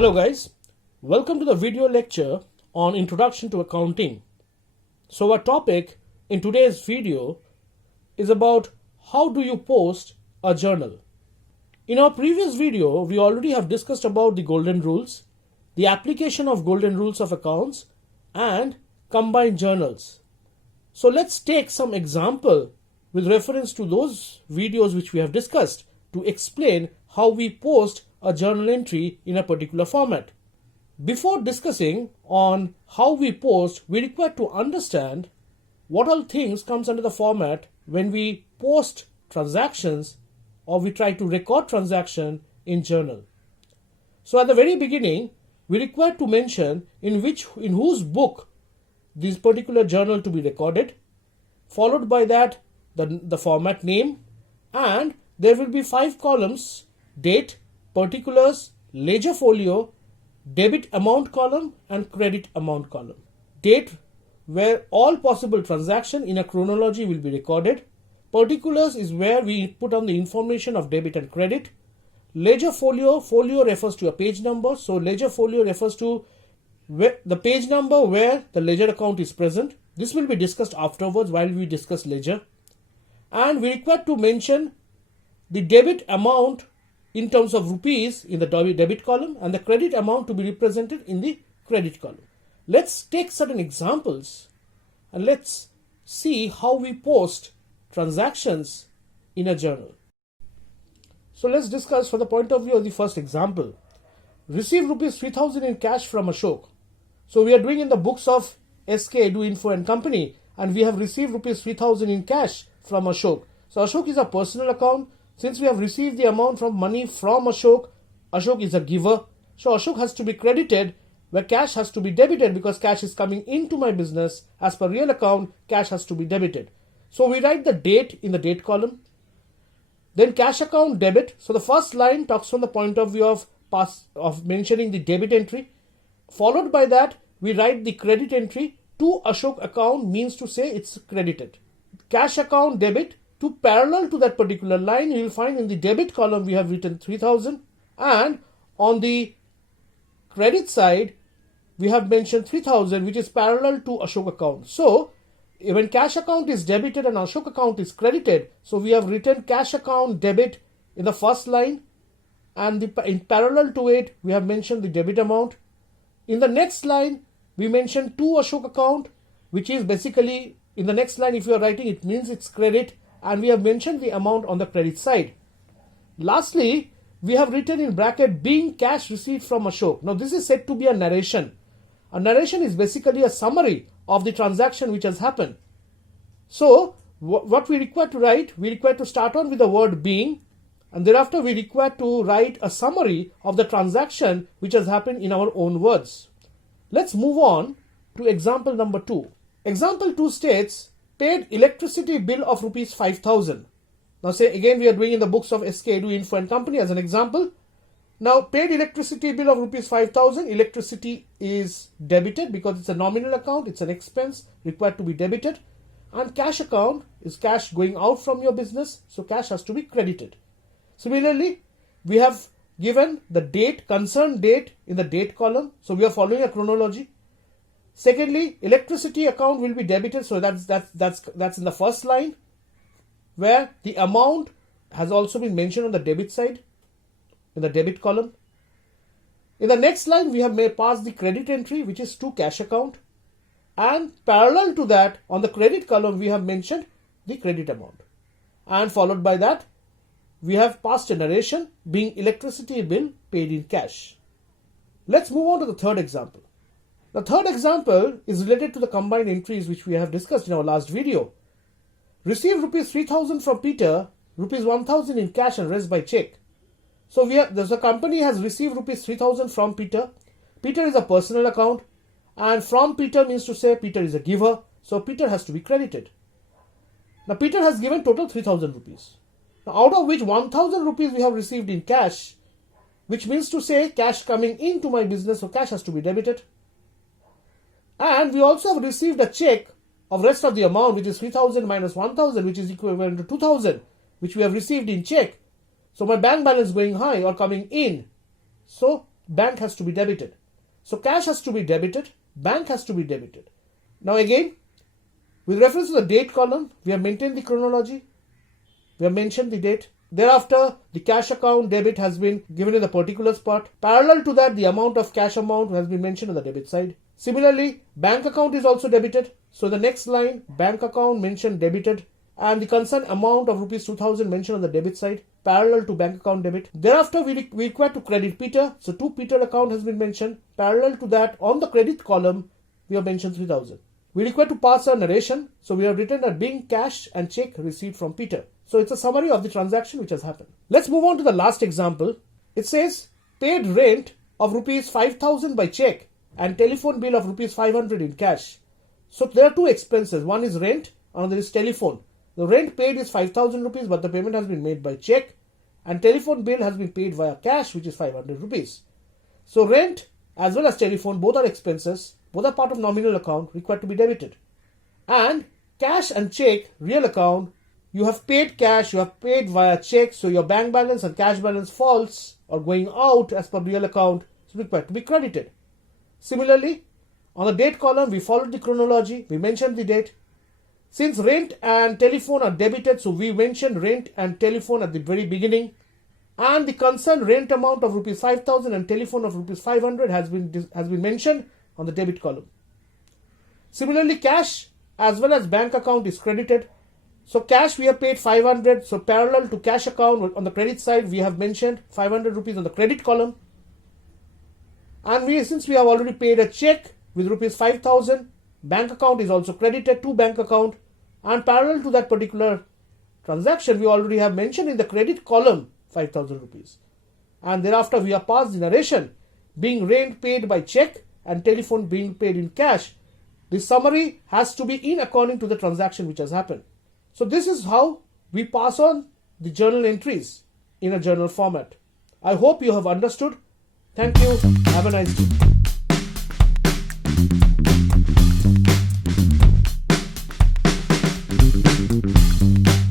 Hello guys, welcome to the video lecture on Introduction to Accounting. So our topic in today's video is about how do you post a journal. In our previous video, we already have discussed about the golden rules, the application of golden rules of accounts and combined journals. So let's take some example with reference to those videos which we have discussed to explain how we post a journal entry in a particular format. Before discussing on how we post, we require to understand what all things comes under the format when we post transactions or we try to record transaction in journal. So at the very beginning, we require to mention in whose book this particular journal to be recorded, followed by that the format name, and there will be 5 columns: date, particulars, ledger folio, debit amount column and credit amount column. Date, where all possible transaction in a chronology will be recorded. Particulars is where we put on the information of debit and credit. Ledger folio refers to a page number, so ledger folio refers to the page number where the ledger account is present. This will be discussed afterwards while we discuss ledger. And we require to mention the debit amount in terms of rupees in the debit column and the credit amount to be represented in the credit column. Let's take certain examples and let's see how we post transactions in a journal. So let's discuss from the point of view of the first example. Receive rupees 3000 in cash from Ashok. So we are doing in the books of SK Edu Info and Company, and we have received rupees 3000 in cash from Ashok. So Ashok is a personal account. Since we have received the amount from money from Ashok, Ashok is a giver. So Ashok has to be credited where cash has to be debited, because cash is coming into my business. As per real account, cash has to be debited. So we write the date in the date column. Then cash account debit. So the first line talks from the point of view of mentioning the debit entry. Followed by that, we write the credit entry to Ashok account, means to say it's credited. Cash account debit. To parallel to that particular line, you will find in the debit column we have written 3000, and on the credit side we have mentioned 3000, which is parallel to Ashok account. So when cash account is debited and Ashok account is credited, so we have written cash account debit in the first line, and in parallel to it we have mentioned the debit amount. In the next line we mentioned to Ashok account, which is basically in the next line, if you are writing, it means it's credit, and we have mentioned the amount on the credit side. Lastly, we have written in bracket being cash received from Ashok. Now this is said to be a narration. A narration is basically a summary of the transaction which has happened. So what we require to write, we require to start on with the word being, and thereafter we require to write a summary of the transaction which has happened in our own words. Let's move on to example number 2. Example 2 states, paid electricity bill of rupees 5000. Now say again, we are doing in the books of SK Edu Info and Company as an example. Now paid electricity bill of rupees 5000. Electricity is debited because it's a nominal account, it's an expense required to be debited. And cash account is cash going out from your business, so cash has to be credited. Similarly, we have given the date, concerned date in the date column, so we are following a chronology. Secondly, electricity account will be debited, so that's in the first line, where the amount has also been mentioned on the debit side in the debit column. In the next line, we have passed the credit entry, which is to cash account, and parallel to that on the credit column we have mentioned the credit amount, and followed by that we have passed a narration being electricity bill paid in cash. Let's move on to the third example. The third example is related to the combined entries which we have discussed in our last video. Received rupees 3000 from Peter, rupees 1000 in cash and rest by check. So the company has received rupees 3000 from Peter. Peter is a personal account, and from Peter means to say Peter is a giver, so Peter has to be credited. Now Peter has given total 3000 rupees. Now out of which 1000 rupees we have received in cash, which means to say cash coming into my business, so cash has to be debited. And we also have received a check of rest of the amount, which is 3000 minus 1000, which is equivalent to 2000, which we have received in check. So my bank balance going high or coming in. So bank has to be debited. So cash has to be debited, bank has to be debited. Now again, with reference to the date column, we have maintained the chronology, we have mentioned the date. Thereafter, the cash account debit has been given in the particulars part. Parallel to that, the amount of cash amount has been mentioned on the debit side. Similarly, bank account is also debited. So the next line, bank account mentioned debited, and the concerned amount of rupees 2000 mentioned on the debit side, parallel to bank account debit. Thereafter, we require to credit Peter. So to Peter account has been mentioned. Parallel to that, on the credit column, we have mentioned 3000. We require to pass a narration. So we have written that being cash and check received from Peter. So it's a summary of the transaction which has happened. Let's move on to the last example. It says paid rent of rupees 5000 by check and telephone bill of rupees 500 in cash. So there are two expenses. One is rent, another is telephone. The rent paid is 5000 rupees, but the payment has been made by check, and telephone bill has been paid via cash, which is 500 rupees. So rent as well as telephone, both are expenses, both are part of nominal account, required to be debited. And cash and check, real account, you have paid cash, you have paid via check, so your bank balance and cash balance false or going out as per real account is required to be credited. Similarly, on the date column, we followed the chronology, we mentioned the date. Since rent and telephone are debited, so we mentioned rent and telephone at the very beginning. And the concerned rent amount of rupees 5000 and telephone of rupees 500 has been mentioned on the debit column. Similarly, cash as well as bank account is credited. So cash we have paid 500. So parallel to cash account on the credit side, we have mentioned 500 rupees on the credit column. And since we have already paid a check with rupees 5000, bank account is also credited to bank account. And parallel to that particular transaction, we already have mentioned in the credit column 5000 rupees. And thereafter we have passed the narration, being rent paid by check and telephone being paid in cash. This summary has to be in according to the transaction which has happened. So this is how we pass on the journal entries in a journal format. I hope you have understood. Thank you. Have a nice day.